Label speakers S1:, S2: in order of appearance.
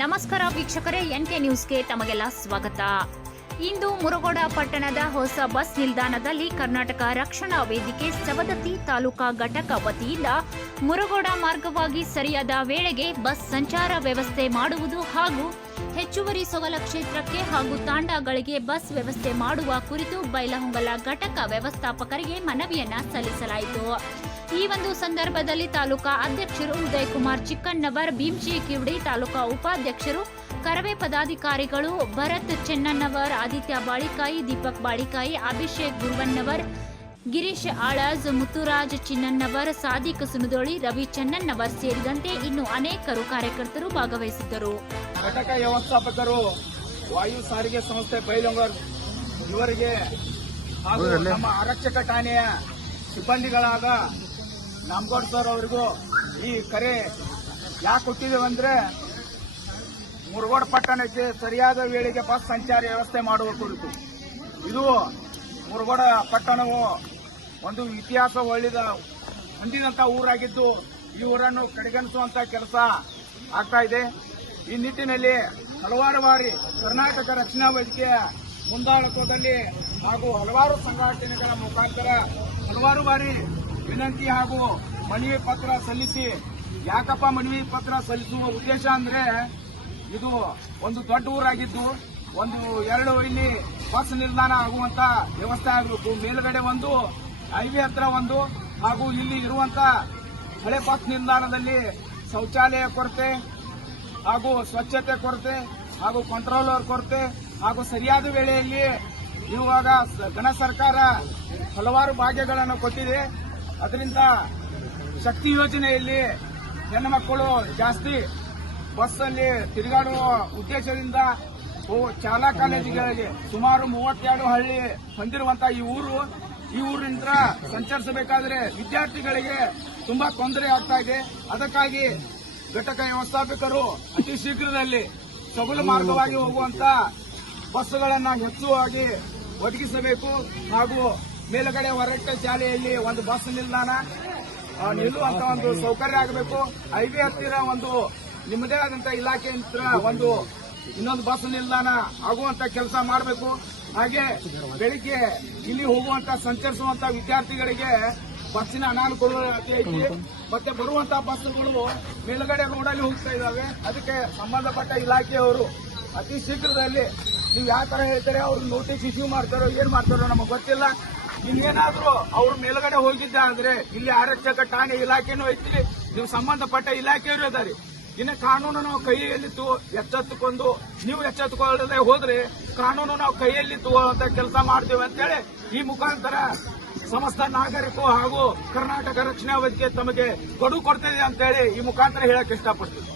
S1: ನಮಸ್ಕಾರ ವೀಕ್ಷಕರೇ, N K ನ್ಯೂಸ್ಗೆ ತಮಗೆಲ್ಲ ಸ್ವಾಗತ. ಇಂದು ಮುರುಗೋಡ ಪಟ್ಟಣದ ಹೊಸ ಬಸ್ ನಿಲ್ದಾಣದಲ್ಲಿ ಕರ್ನಾಟಕ ರಕ್ಷಣಾ ವೇದಿಕೆ ಸವದತ್ತಿ ತಾಲೂಕಾ ಘಟಕ ವತಿಯಿಂದ ಮುರುಗೋಡ ಮಾರ್ಗವಾಗಿ ಸರಿಯಾದ ವೇಳೆಗೆ ಬಸ್ ಸಂಚಾರ ವ್ಯವಸ್ಥೆ ಮಾಡುವುದು ಹಾಗೂ ಹೆಚ್ಚುವರಿ ಸೊಗಲ ಕ್ಷೇತ್ರಕ್ಕೆ ಹಾಗೂ ತಾಂಡಗಳಿಗೆ ಬಸ್ ವ್ಯವಸ್ಥೆ ಮಾಡುವ ಕುರಿತು ಬೈಲಹೊಂಗಲ ಘಟಕ ವ್ಯವಸ್ಥಾಪಕರಿಗೆ ಮನವಿಯನ್ನ ಸಲ್ಲಿಸಲಾಯಿತು. ಈ ಒಂದು ಸಂದರ್ಭದಲ್ಲಿ ತಾಲೂಕಾ ಅಧ್ಯಕ್ಷರು ಉದಯ್ ಕುಮಾರ್ ಚಿಕ್ಕಣ್ಣವರ್ ಭೀಮ್ಶಿ ಕಿವಡಿ ತಾಲೂಕಾ ಉಪಾಧ್ಯಕ್ಷರು ಕರವೇ ಪದಾಧಿಕಾರಿಗಳು ಭರತ್ ಚೆನ್ನಣ್ಣವರ್ ಆದಿತ್ಯ ಬಾಳಿಕಾಯಿ ದೀಪಕ್ ಬಾಳಿಕಾಯಿ ಅಭಿಷೇಕ್ ಗುರುವಣ್ಣವರ್ ಗಿರೀಶ್ ಆಳಾಜ್ ಮುತ್ತುರಾಜ್ ಚಿನ್ನಣ್ಣವರ್ ಸಾದಿಕ್ ಸುನದೋಳಿ ರವಿ ಚೆನ್ನಣ್ಣವರ್ ಸೇರಿದಂತೆ ಇನ್ನು ಅನೇಕರು ಕಾರ್ಯಕರ್ತರು ಭಾಗವಹಿಸಿದ್ದರು.
S2: ಘಟಕ ವ್ಯವಸ್ಥಾಪಕರು ವಾಯು ಸಾರಿಗೆ ಸಂಸ್ಥೆ ಬೈಲಂಗರ್ ಇವರಿಗೆ ಹಾಗೂ ನಮ್ಮ ಆರಕ್ಷಕ ಠಾಣೆಯ ಸಿಬ್ಬಂದಿಗಳಾದ ನಾಮಗೌಡ್ ಸರ್ ಅವರಿಗೂ ಈ ಕರೆ ಯಾಕೆ ಕೊಟ್ಟಿದ್ದೇವೆ ಅಂದ್ರೆ ಮುರುಗೋಡ್ ಪಟ್ಟಣಕ್ಕೆ ಸರಿಯಾದ ವೇಳೆಗೆ ಬಸ್ ಸಂಚಾರ ವ್ಯವಸ್ಥೆ ಮಾಡುವ ಕುರಿತು. ಇದು ಮುರುಗೋಡ ಪಟ್ಟಣವು ಒಂದು ಇತಿಹಾಸ ಒಳ್ಳೆದ ಹೊಂದಿದಂತ ಊರಾಗಿದ್ದು ಈ ಊರನ್ನು ಕಡೆಗಣಿಸುವಂತ ಕೆಲಸ ಆಗ್ತಾ ಇದೆ. ಈ ನಿಟ್ಟಿನಲ್ಲಿ ಹಲವಾರು ಬಾರಿ ಕರ್ನಾಟಕ ರಕ್ಷಣಾ ವೇದಿಕೆಯ ಮುಂದಾಳತ್ವದಲ್ಲಿ ಹಾಗೂ ಹಲವಾರು ಸಂಘಟನೆಗಳ ಮುಖಾಂತರ ಹಲವಾರು ಬಾರಿ ವಿನಂತಿ ಹಾಗೂ ಮನವಿ ಪತ್ರ ಸಲ್ಲಿಸಿ, ಯಾಕಪ್ಪ ಮನವಿ ಪತ್ರ ಸಲ್ಲಿಸುವ ಉದ್ದೇಶ ಅಂದ್ರೆ ಇದು ಒಂದು ದೊಡ್ಡ ಊರಾಗಿದ್ದು, ಒಂದು ಎರಡು ಇಲ್ಲಿ ಬಸ್ ನಿಲ್ದಾಣ ಆಗುವಂತ ವ್ಯವಸ್ಥೆ ಆಗಬೇಕು. ಮೇಲುಗಡೆ ಒಂದು ಹೈವೇ ಹತ್ರ ಒಂದು, ಹಾಗೂ ಇಲ್ಲಿ ಇರುವಂತ ಹಳೆ ಬಸ್ ನಿಲ್ದಾಣದಲ್ಲಿ ಶೌಚಾಲಯ ಕೊರತೆ, ಹಾಗೂ ಸ್ವಚ್ಛತೆ ಕೊರತೆ, ಹಾಗೂ ಕಂಟ್ರೋಲರ್ ಕೊರತೆ, ಹಾಗೂ ಸರಿಯಾದ ವೇಳೆಯಲ್ಲಿ ಇವಾಗ ಘನ ಸರ್ಕಾರ ಹಲವಾರು ಭಾಗ್ಯಗಳನ್ನು ಕೊಟ್ಟಿದೆ. ಅದರಿಂದ ಶಕ್ತಿ ಯೋಜನೆಯಲ್ಲಿ ಹೆಣ್ಣು ಮಕ್ಕಳು ಜಾಸ್ತಿ ಬಸ್ಸಲ್ಲಿ ತಿರುಗಾಡುವ ಉದ್ದೇಶದಿಂದ ಶಾಲಾ ಕಾಲೇಜುಗಳಿಗೆ ಸುಮಾರು ಮೂವತ್ತೆರಡು ಹಳ್ಳಿ ಹೊಂದಿರುವಂತಹ ಈ ಊರು, ಈ ಊರಿನಿಂದ ಸಂಚರಿಸಬೇಕಾದ್ರೆ ವಿದ್ಯಾರ್ಥಿಗಳಿಗೆ ತುಂಬಾ ತೊಂದರೆ ಆಗ್ತಾ ಇದೆ. ಅದಕ್ಕಾಗಿ ಘಟಕ ವ್ಯವಸ್ಥಾಪಕರು ಅತಿ ಶೀಘ್ರದಲ್ಲಿ ಸಬಲ ಮಾರ್ಗವಾಗಿ ಹೋಗುವಂತ ಬಸ್ಸುಗಳನ್ನು ಹೆಚ್ಚುವಾಗಿ ಒದಗಿಸಬೇಕು ಹಾಗೂ ಮೇಲುಗಡೆ ಹೊರಟ್ಟ ಶಾಲೆಯಲ್ಲಿ ಒಂದು ಬಸ್ ನಿಲ್ದಾಣ. ನಿಲ್ಲುವಂತ ಒಂದು ಸೌಕರ್ಯ ಆಗಬೇಕು. ಹೈವೇ ಹತ್ತಿರ ಒಂದು ನಿಮ್ಮದೇ ಆದಂತ ಇಲಾಖೆ ಒಂದು ಇನ್ನೊಂದು ಬಸ್ ನಿಲ್ದಾಣ ಆಗುವಂತ ಕೆಲಸ ಮಾಡಬೇಕು. ಹಾಗೆ ಬೆಳಿಗ್ಗೆ ಇಲ್ಲಿ ಹೋಗುವಂತ, ಸಂಚರಿಸುವಂತ ವಿದ್ಯಾರ್ಥಿಗಳಿಗೆ ಬಸ್ಸಿನ ಅನಾನುಕೂಲ ಐತಿ. ಮತ್ತೆ ಬರುವಂತಹ ಬಸ್ಸುಗಳು ಮೇಲುಗಡೆ ರೋಡಲ್ಲಿ ಹೋಗ್ತಾ ಇದಾವೆ. ಅದಕ್ಕೆ ಸಂಬಂಧಪಟ್ಟ ಇಲಾಖೆಯವರು ಅತಿ ಶೀಘ್ರದಲ್ಲಿ ನೀವು ಯಾವ ತರ ಹೇಳ್ತಾರೆ, ಅವ್ರು ನೋಟಿಸ್ ಇಶ್ಯೂ ಮಾಡ್ತಾರೋ, ಏನ್ ಮಾಡ್ತಾರೋ ನಮಗೆ ಗೊತ್ತಿಲ್ಲ. ಇನ್ನೇನಾದ್ರೂ ಅವ್ರ ಮೇಲ್ಗಡೆ ಹೋಗಿದ್ದೆ ಅಂದ್ರೆ ಇಲ್ಲಿ ಆರಕ್ಷಕ ಠಾಣೆ ಇಲಾಖೆನೂ ಐತಿ ನೀವು ಸಂಬಂಧಪಟ್ಟ ಇಲಾಖೆಯವರು ಇದ್ದಾರೆ ಇನ್ನು ಕಾನೂನು ನಾವು ಕೈಯಲ್ಲಿ ತು- ಎಚ್ಚೆತ್ತುಕೊಂಡು ನೀವು ಎಚ್ಚೆತ್ತುಕೊಳ್ಳದೆ ಹೋದ್ರೆ ಕಾನೂನು ನಾವು ಕೈಯಲ್ಲಿ ತುಗೋಂತ ಕೆಲಸ ಮಾಡ್ತೇವೆ ಅಂತೇಳಿ ಈ ಮುಖಾಂತರ ಸಮಸ್ತ ನಾಗರಿಕರು ಹಾಗೂ ಕರ್ನಾಟಕ ರಕ್ಷಣಾ ವೇದಿಕೆ ತಮಗೆ ಗಡುವು ಕೊಡ್ತಿದೆ ಅಂತೇಳಿ ಈ ಮುಖಾಂತರ ಹೇಳಕ್ ಇಷ್ಟಪಡ್ತೀವಿ